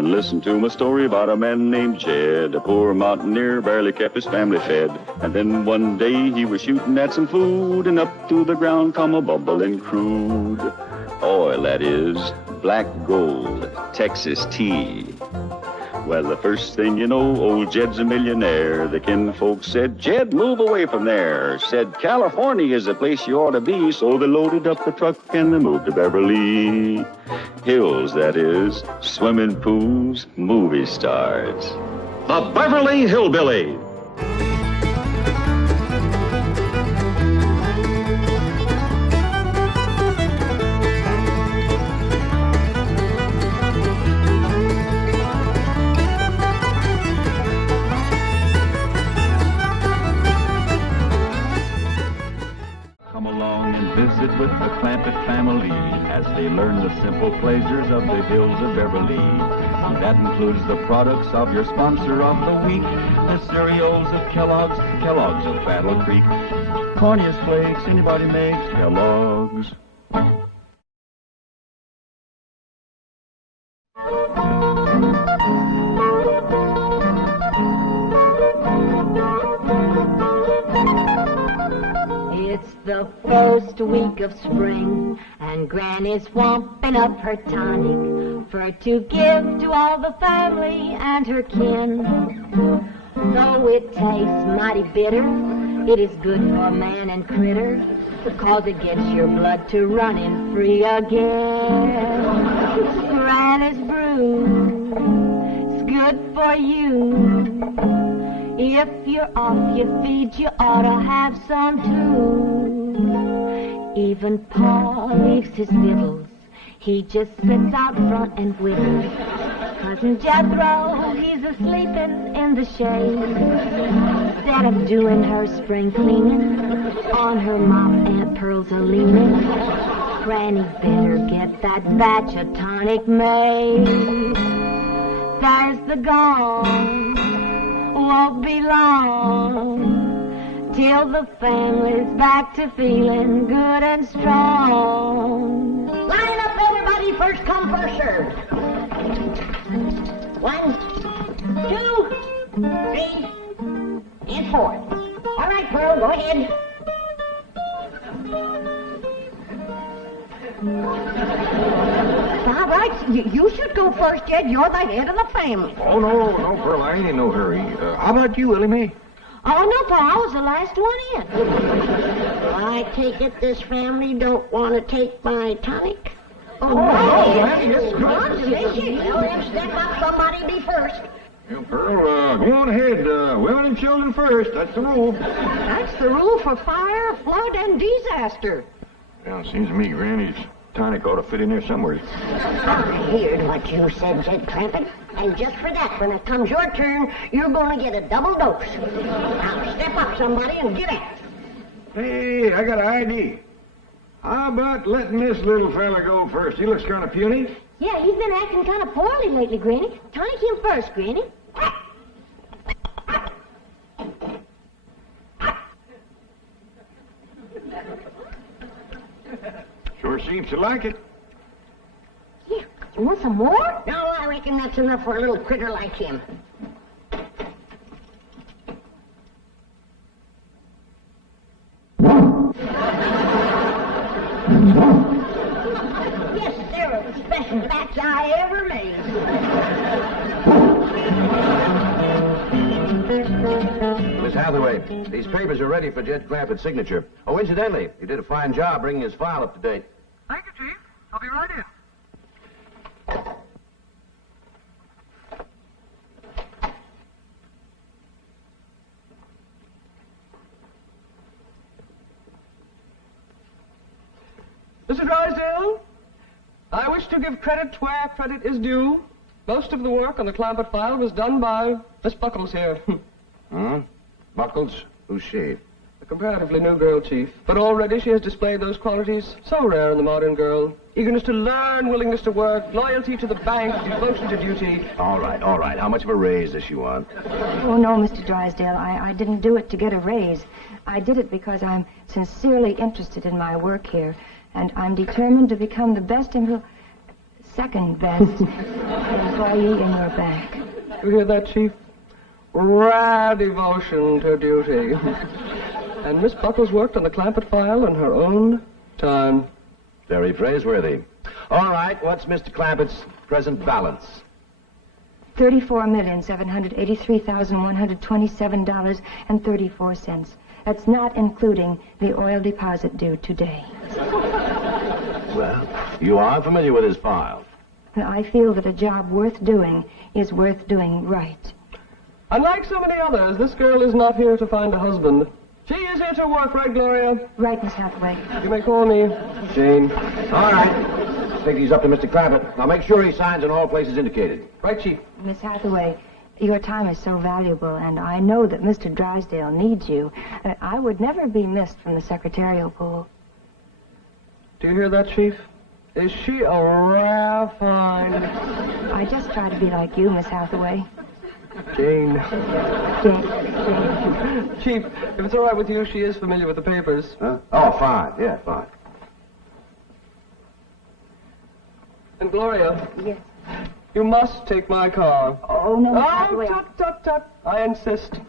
and listen to my story about a man named Jed. A poor mountaineer barely kept his family fed. And then one day he was shooting at some food, and up through the ground come a bubbling crude oil, that is, black gold, Texas tea. Well, the first thing you know, old Jed's a millionaire. The kinfolk said, Jed, move away from there. Said, California is the place you ought to be. So they loaded up the truck and they moved to Beverly Hills, that is, swimming pools, movie stars. The Beverly Hillbillies. Visit with the Clampett family as they learn the simple pleasures of the hills of Beverly. That includes the products of your sponsor of the week, the cereals of Kellogg's, Kellogg's of Battle Creek. Corniest flakes anybody makes, Kellogg's. It's the first week of spring, and Granny's swamping up her tonic for to give to all the family and her kin. Though it tastes mighty bitter, it is good for man and critter, because it gets your blood to running free again. Granny's brew, it's good for you. If you're off your feet, you ought to have some too. Even Pa leaves his victuals. He just sits out front and whittles. Cousin Jethro, he's a-sleeping in the shade. Instead of doing her spring cleaning, on her mop Aunt Pearl's a-leaning. Granny better get that batch of tonic made. There's the gong. Won't be long till the family's back to feeling good and strong. Line up, everybody. First come, first served. 1, 2, 3, and 4. All right, Pearl, go ahead. All right, you should go first, Jed. You're the head of the family. Oh, no, Pearl, I ain't in no hurry. How about you, Willie Mae? Oh, no, Pa, I was the last one in. I take it this family don't want to take my tonic? Oh, no, Granny, this is Well, then step up, somebody be first. You, Pearl, go on ahead. Women and children first. That's the rule. That's the rule for fire, flood, and disaster. Well, it seems to me Granny's tonic ought to fit in there somewhere. I heard what you said, Jed Clampett. And just for that, when it comes your turn, you're going to get a double dose. Now, step up, somebody, and get at it. Hey, I got an idea. How about letting this little fella go first? He looks kind of puny. Yeah, he's been acting kind of poorly lately, Granny. Tonic him first, Granny. Sure seems to like it. Yeah, you want some more? No, I reckon that's enough for a little critter like him. Yes, they're the special batch I ever made. Miss Hathaway, these papers are ready for Jed Clampett's signature. Oh, incidentally, he did a fine job bringing his file up to date. Thank you, Chief. I'll be right in. Mr. Drysdale, I wish to give credit where credit is due. Most of the work on the Clampett file was done by Miss Buckles here. Huh? Buckles? Who's she? A comparatively new girl, Chief. But already she has displayed those qualities so rare in the modern girl. Eagerness to learn, willingness to work, loyalty to the bank, devotion to duty. All right. How much of a raise does she want? Oh, no, Mr. Drysdale. I didn't do it to get a raise. I did it because I'm sincerely interested in my work here, and I'm determined to become the best second best employee in your bank. You hear that, Chief? Rare devotion to duty. And Miss Buckles worked on the Clampett file in her own time. Very praiseworthy. All right, what's Mr. Clampett's present balance? $34,783,127.34. That's not including the oil deposit due today. Well, you are familiar with his file. And I feel that a job worth doing is worth doing right. Unlike so many others, this girl is not here to find a husband. She is here to work, right, Gloria? Right, Miss Hathaway. You may call me Jane. All right. Take these up to Mr. Clampett. Now make sure he signs in all places indicated. Right, Chief. Miss Hathaway, your time is so valuable, and I know that Mr. Drysdale needs you. I would never be missed from the secretarial pool. Do you hear that, Chief? Is she a rare find? I just try to be like you, Miss Hathaway. Jane. Jane. Chief, if it's all right with you, she is familiar with the papers. Huh? Oh, fine. Yeah, fine. And Gloria. Yes. You must take my car. Oh, no, Miss Oh, Hathaway. tut, tut, tut. I insist.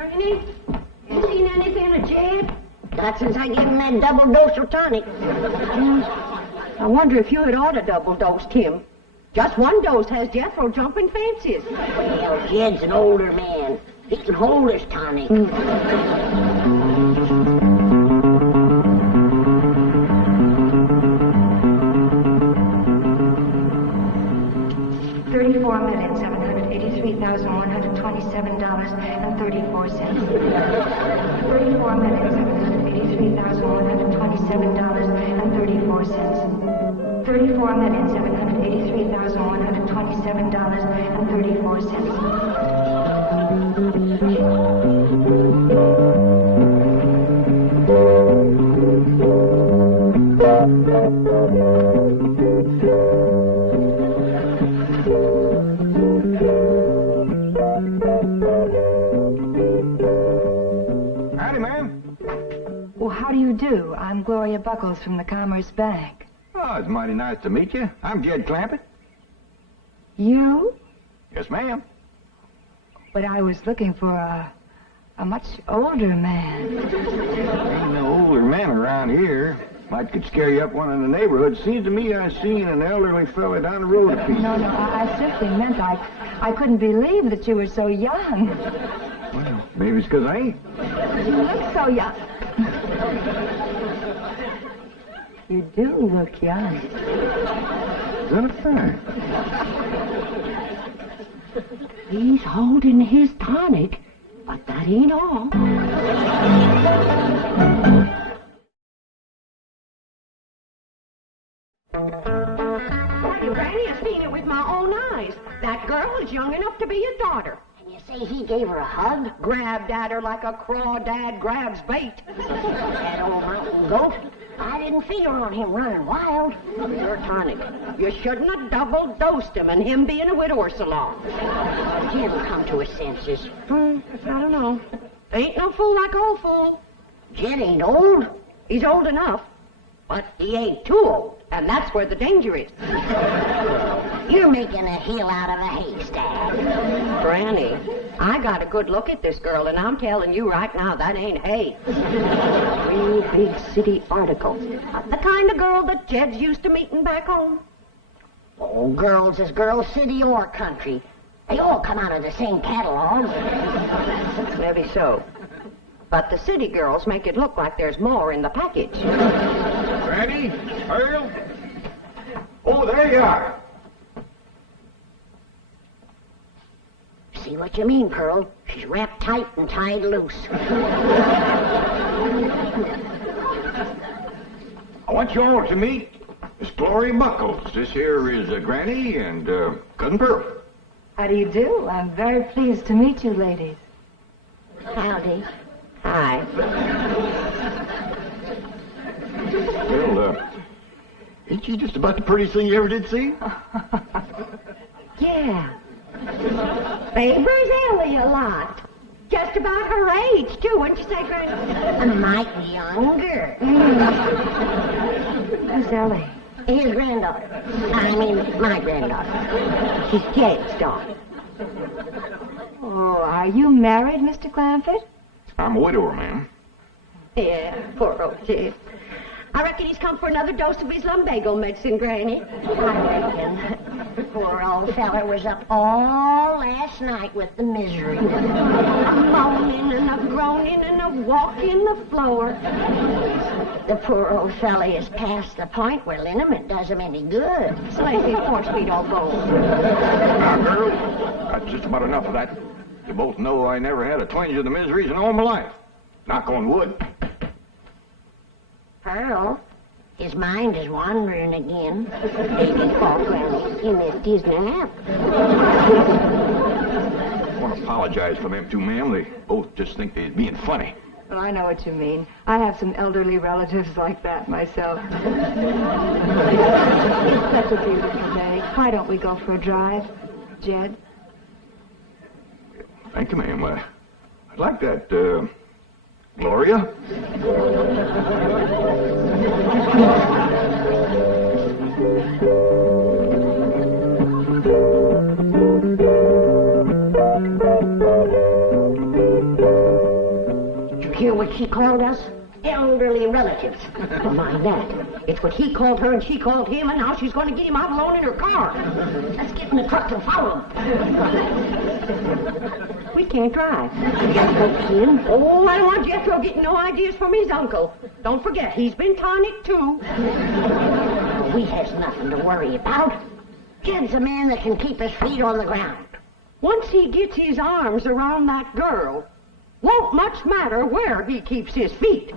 Ernie, you seen anything of Jed? Not since I gave him that double dose of tonic. I wonder if you had ought to double-dosed him. Just one dose has Jethro jumping fences. Well, Jed's an older man. He can hold his tonic. 34 Howdy, ma'am. Well, how do you do? I'm Gloria Buckles from the Commerce Bank. Oh, it's mighty nice to meet you. I'm Jed Clampett. You? Yes, ma'am. But I was looking for a much older man. Ain't no older man around here. Might could scare you up one in the neighborhood. Seems to me I seen an elderly fella down the road a piece. No, I simply meant I couldn't believe that you were so young. Well, maybe it's 'cause I ain't. You look so young. You do look young. Is that a fact? He's holding his tonic, but that ain't all. Why, Granny, I've seen it with my own eyes. That girl is young enough to be his daughter. And you say he gave her a hug? Grabbed at her like a crawdad grabs bait. That old mountain goat? I didn't figure on him running wild. Your tonic. You shouldn't have double-dosed him and him being a widower so long. Did he ever come to his senses? I don't know. Ain't no fool like old fool. Jed ain't old. He's old enough, but he ain't too old, and that's where the danger is. You're making a hill out of a haystack. Granny, I got a good look at this girl, and I'm telling you right now, that ain't hay. Real big city article. The kind of girl that Jed's used to meeting back home. Oh, girls is girls, city or country. They all come out of the same catalog. Maybe so. But the city girls make it look like there's more in the package. Granny? Earl? Oh, there you are. See what you mean, Pearl. She's wrapped tight and tied loose. I want you all to meet Miss Gloria Buckles. This here is Granny and Cousin Pearl. How do you do? I'm very pleased to meet you, ladies. Howdy. Hi. Well, ain't she just about the prettiest thing you ever did see? Yeah. Favors Ellie a lot. Just about her age, too, wouldn't you say, Granny? A mite younger. Who's Ellie? His granddaughter. I mean, my granddaughter. She's Jed's daughter. Oh, are you married, Mr. Clanford? I'm a widower, ma'am. Yeah, poor old Jed. I reckon he's come for another dose of his lumbago medicine, Granny. I reckon. The poor old feller was up all last night with the misery. A moaning and a groaning and a walking the floor. The poor old fella is past the point where liniment does him any good. Slazy horse-feet all bones. Now, girl, that's just about enough of that. You both know I never had a twinge of the miseries in all my life. Knock on wood. Pearl, his mind is wandering again. Baby Paul, Granny, he missed his nap. I want to apologize for them two, ma'am. They both just think they're being funny. Well, I know what you mean. I have some elderly relatives like that myself. It's such a beautiful day. Why don't we go for a drive, Jed? Thank you, ma'am. I'd like that, Gloria? Did you hear what she called us? Elderly relatives. Well, mind that. It's what he called her and she called him, and now she's going to get him out alone in her car. Let's get in the truck and follow him. We can't drive. Kid. Oh, I don't want Jethro getting no ideas from his uncle. Don't forget, he's been tonic, too. We has nothing to worry about. Jed's a man that can keep his feet on the ground. Once he gets his arms around that girl, won't much matter where he keeps his feet.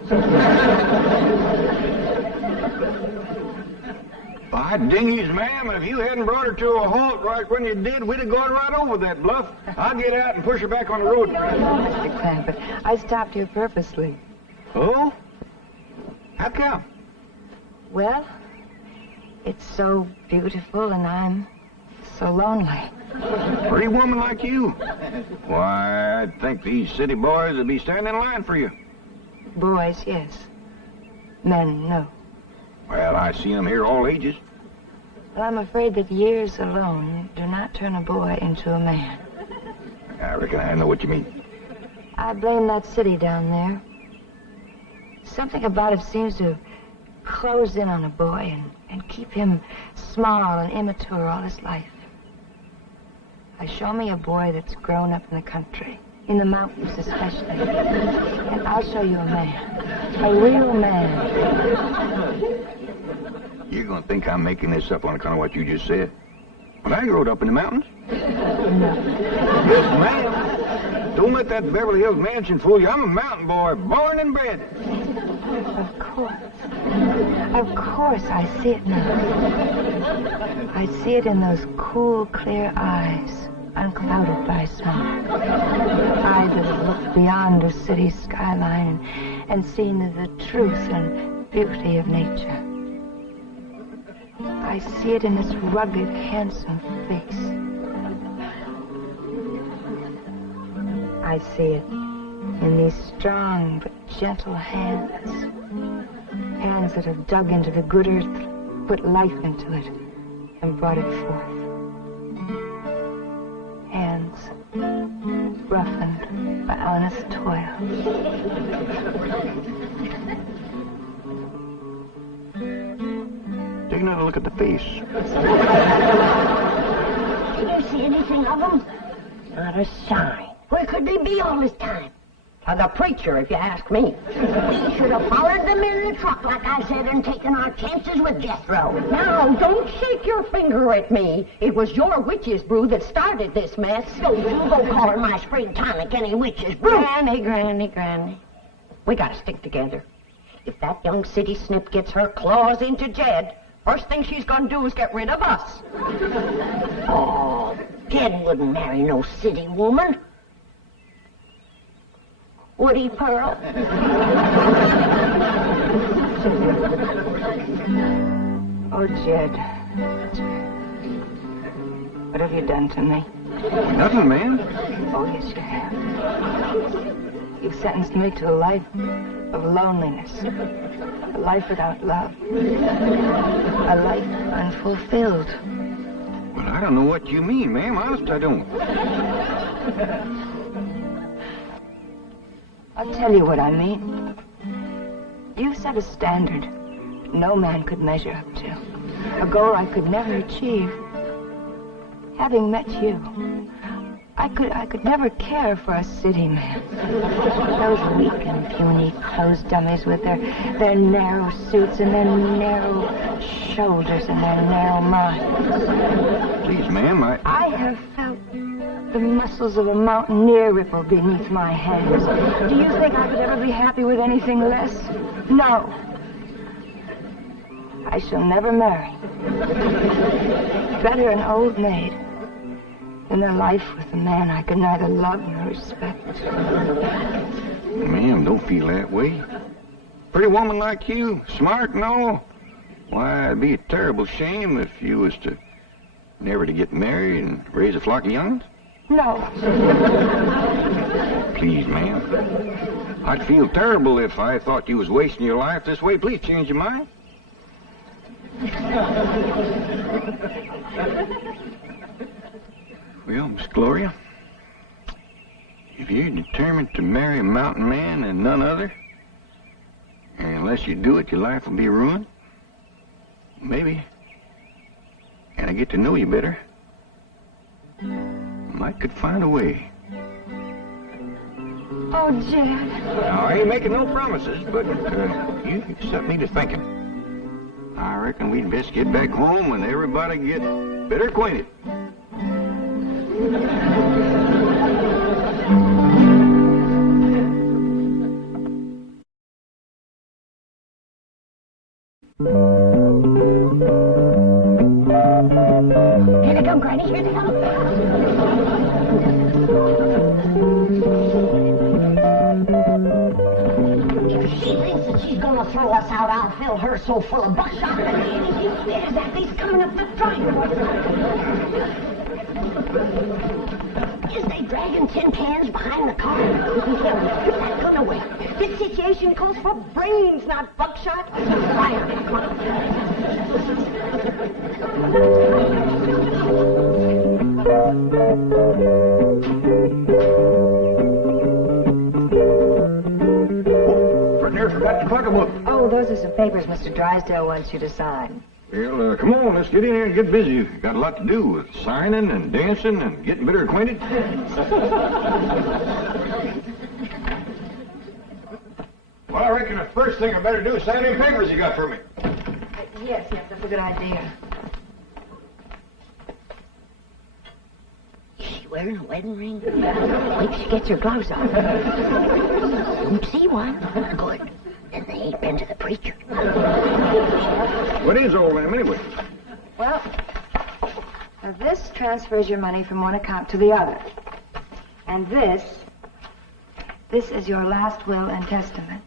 By dingies, ma'am, if you hadn't brought her to a halt right when you did, we'd have gone right over that bluff. I'll get out and push her back on the road. Mr. Clanford, I stopped here purposely. Oh? How come? Well, it's so beautiful and I'm so lonely. Pretty woman like you. Why, I'd think these city boys would be standing in line for you. Boys, yes. Men, no. Well, I see them here all ages. Well, I'm afraid that years alone do not turn a boy into a man. I reckon I know what you mean. I blame that city down there. Something about it seems to have closed in on a boy and keep him small and immature all his life. Show me a boy that's grown up in the country, in the mountains especially, and I'll show you a man, a real man. You're going to think I'm making this up on account of what you just said. Well, I grew up in the mountains. No. Yes, ma'am. Don't let that Beverly Hills mansion fool you. I'm a mountain boy, born and bred. Of course. Of course, I see it now. I see it in those cool, clear eyes, unclouded by smoke. Eyes that have looked beyond a city skyline and seen the truth and beauty of nature. I see it in this rugged, handsome face. I see it in these strong but gentle hands. Hands that have dug into the good earth, put life into it, and brought it forth. Hands roughened by honest toil. Take another look at the face. Did you see anything of them? Not a sign. Where could they be all this time? The preacher, if you ask me. We should have followed them in the truck, like I said, and taken our chances with Jethro. Now, don't shake your finger at me. It was your witch's brew that started this mess. Don't you go calling my spring tonic any witch's brew. Granny. We gotta stick together. If that young city snip gets her claws into Jed, first thing she's gonna do is get rid of us. Oh, Jed wouldn't marry no city woman. Would he, Pearl? Oh, Jed. What have you done to me? Nothing, man. Oh, yes, you have. You've sentenced me to a life of loneliness. A life without love. A life unfulfilled. Well, I don't know what you mean, ma'am. Honest, I don't. I'll tell you what I mean. You've set a standard no man could measure up to. A goal I could never achieve. Having met you, I could never care for a city man. Those weak and puny clothes dummies with their narrow suits and their narrow shoulders and their narrow minds. Please, ma'am, I have felt the muscles of a mountaineer ripple beneath my hands. Do you think I could ever be happy with anything less? No. I shall never marry. Better an old maid than a life with a man I could neither love nor respect. Ma'am, don't feel that way. Pretty woman like you, smart and all. Why, it'd be a terrible shame if you was to never to get married and raise a flock of young'uns. No. Please, ma'am. I'd feel terrible if I thought you was wasting your life this way. Please change your mind. Well, Miss Gloria, if you're determined to marry a mountain man and none other, and unless you do it, your life will be ruined, maybe, and I get to know you better, I could find a way. Oh, Jed. Now, I ain't making no promises, but you set me to thinking. I reckon we'd best get back home and everybody get better acquainted. Here they come, Granny. Here they come. If she thinks that she's gonna throw us out, I'll fill her so full of buckshot. There's that face coming up the driveway. Is they dragging tin cans behind the car? Put that gun away. This situation calls for brains, not buckshot. Fire. Come on. Near forgot your pocketbook. Oh, those are some papers Mr. Drysdale wants you to sign. Well, come on, let's get in here and get busy. Got a lot to do with signing and dancing and getting better acquainted. Well, I reckon the first thing I better do is sign them papers you got for me. Yes, that's a good idea. Is she wearing a wedding ring? Wait till she gets her gloves on. Don't see one. Good. Then they ain't been to the preacher. What is all them anyway? Well, now this transfers your money from one account to the other. And this is your last will and testament.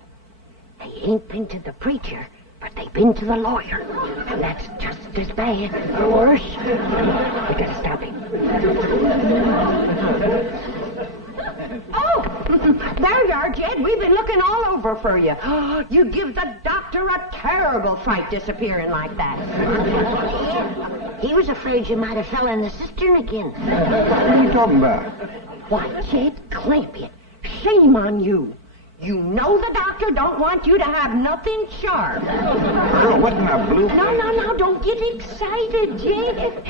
They ain't been to the preacher, but they've been to the lawyer. And that's just as bad, or worse. We gotta stop him. Oh, there you are, Jed. We've been looking all over for you. You give the doctor a terrible fright disappearing like that. Yeah, he was afraid you might have fell in the cistern again. What are you talking about? Why, Jed, clamp it. Shame on you. You know the doctor don't want you to have nothing sharp. Girl, what in the blue? No, don't get excited, Jed.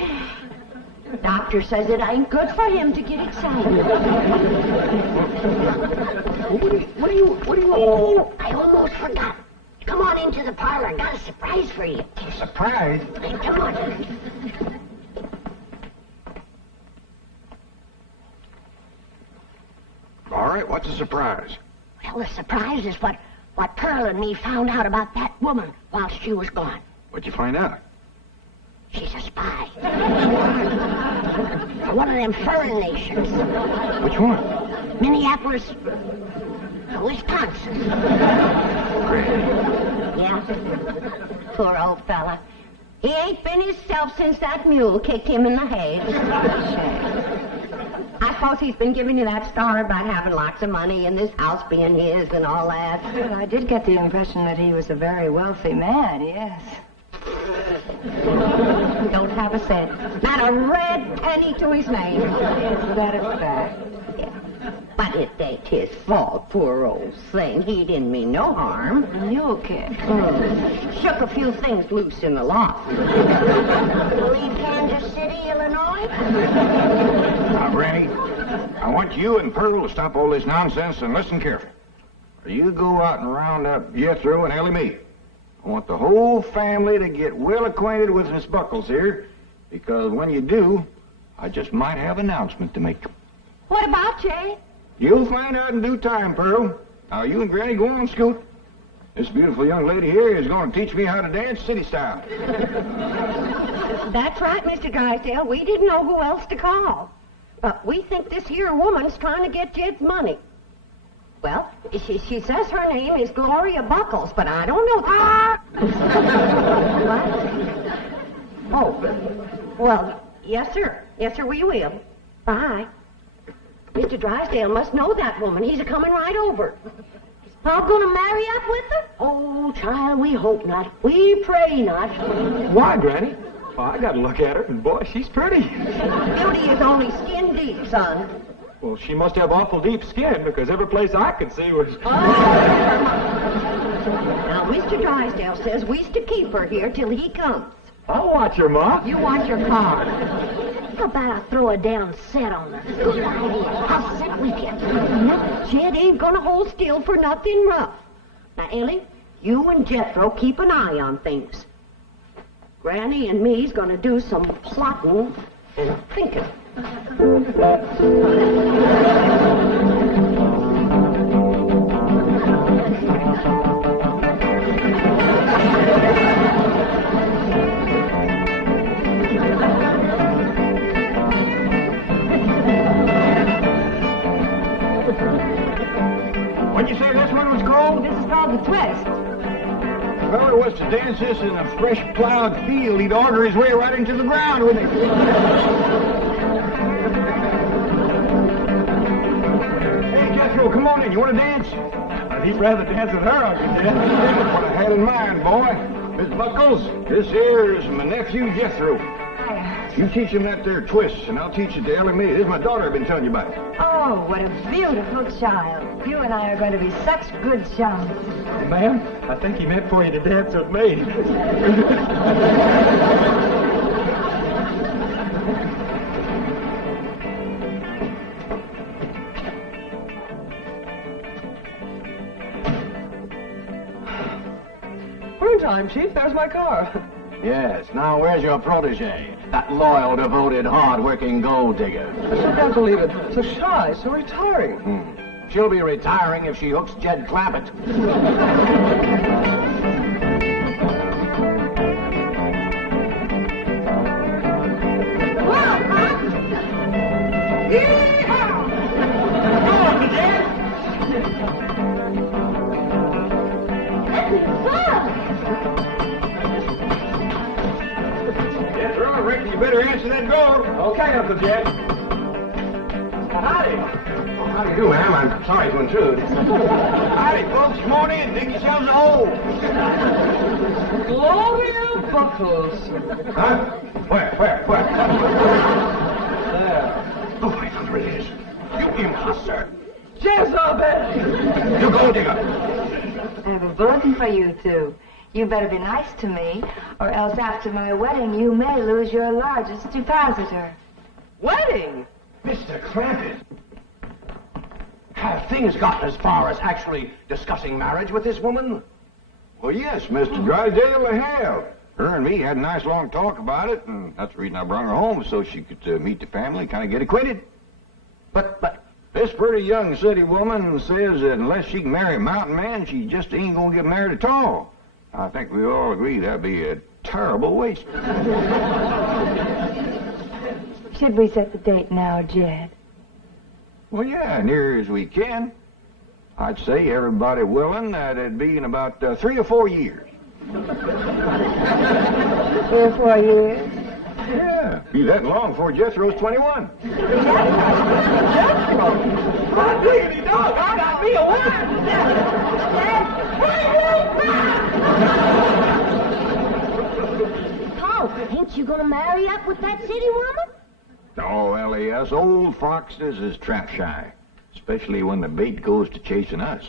Doctor says it ain't good for him to get excited. What are you? Oh, I almost forgot. Come on into the parlor. Got a surprise for you. A surprise? Hey, come on. All right, what's the surprise? Well, the surprise is what Pearl and me found out about that woman while she was gone. What'd you find out? She's a spy. For one of them foreign nations. Which one? Minneapolis, Wisconsin. Granny. Yeah? Poor old fella. He ain't been himself since that mule kicked him in the head. I because he's been giving you that star about having lots of money and this house being his and all that? Well, I did get the impression that he was a very wealthy man, yes. Don't have a cent. Not a red penny to his name. Is that a fact? Yeah. But it ain't his fault, poor old thing. He didn't mean no harm. Mule kick. Shook a few things loose in the loft. Leave Kansas City, Illinois? Now, Granny, I want you and Pearl to stop all this nonsense and listen carefully. You go out and round up Jethro and Ellie Mae. I want the whole family to get well acquainted with Miss Buckles here, because when you do, I just might have an announcement to make. What about Jay? You'll find out in due time, Pearl. Now, you and Granny go on, Scoot. This beautiful young lady here is going to teach me how to dance city style. That's right, Mr. Drysdale. We didn't know who else to call. But we think this here woman's trying to get Jed's money. Well, she says her name is Gloria Buckles, but I don't know. What? Oh, well, yes, sir. Yes, sir, we will. Bye. Mr. Drysdale must know that woman. He's a-coming right over. Is Pa gonna marry up with her? Oh, child, we hope not. We pray not. Why, Granny? Well, I gotta look at her, and boy, she's pretty. Beauty is only skin deep, son. Well, she must have awful deep skin, because every place I could see was... Now, Mr. Drysdale says we's to keep her here till he comes. I'll watch her, Ma. You watch your car. How about I throw a down set on her? Good idea. I'll sit with you. Jed ain't gonna hold still for nothing rough. Now, Ellie, you and Jethro keep an eye on things. Granny and me's gonna do some plotting and thinking. What'd you say this one was called? This is called the twist. If a fella was to dance this in a fresh plowed field, he'd order his way right into the ground, wouldn't he? Hey, Jethro, come on in. You want to dance? I'd heap rather dance with her, Uncle Jed. What I had in mind, boy. Miss Buckles, this here is my nephew, Jethro. You teach him that there twist, and I'll teach it to Ellie Mae. This is my daughter I've been telling you about. Oh, what a beautiful child. You and I are going to be such good chums. Ma'am, I think he meant for you to dance with me. We're in time, Chief. There's my car. Yes, now where's your protege? That loyal, devoted, hard-working gold digger. I can't believe it. So shy, so retiring. She'll be retiring if she hooks Jed Clampett. I reckon you better answer that door. Okay, Uncle Jed. Howdy. How do you do, ma'am? I'm sorry to intrude. Howdy, folks. Come on in. Dig yourselves a hole. Gloria Buckles. Huh? Where? There. Oh, I thunder it is. You imposter. Jezebel! You gold digger. I have a bulletin for you two. You better be nice to me, or else after my wedding you may lose your largest depositor. Wedding? Mr. Clampett, have things gotten as far as actually discussing marriage with this woman? Well, yes, Mr. Drysdale, they have. Her and me had a nice long talk about it, and that's the reason I brought her home, so she could meet the family and kind of get acquainted. But This pretty young city woman says that unless she can marry a mountain man, she just ain't gonna get married at all. I think we all agree that'd be a terrible waste. Should we set the date now, Jed? Well, yeah, near as we can. I'd say everybody willing that it'd be in about 3 or 4 years. 3 or 4 years? Yeah, be that long before Jethro's 21. My diggity dog, I got me a wife! Paul, ain't you gonna marry up with that city woman? Oh, Ellie, us old foxes is trap shy, especially when the bait goes to chasing us.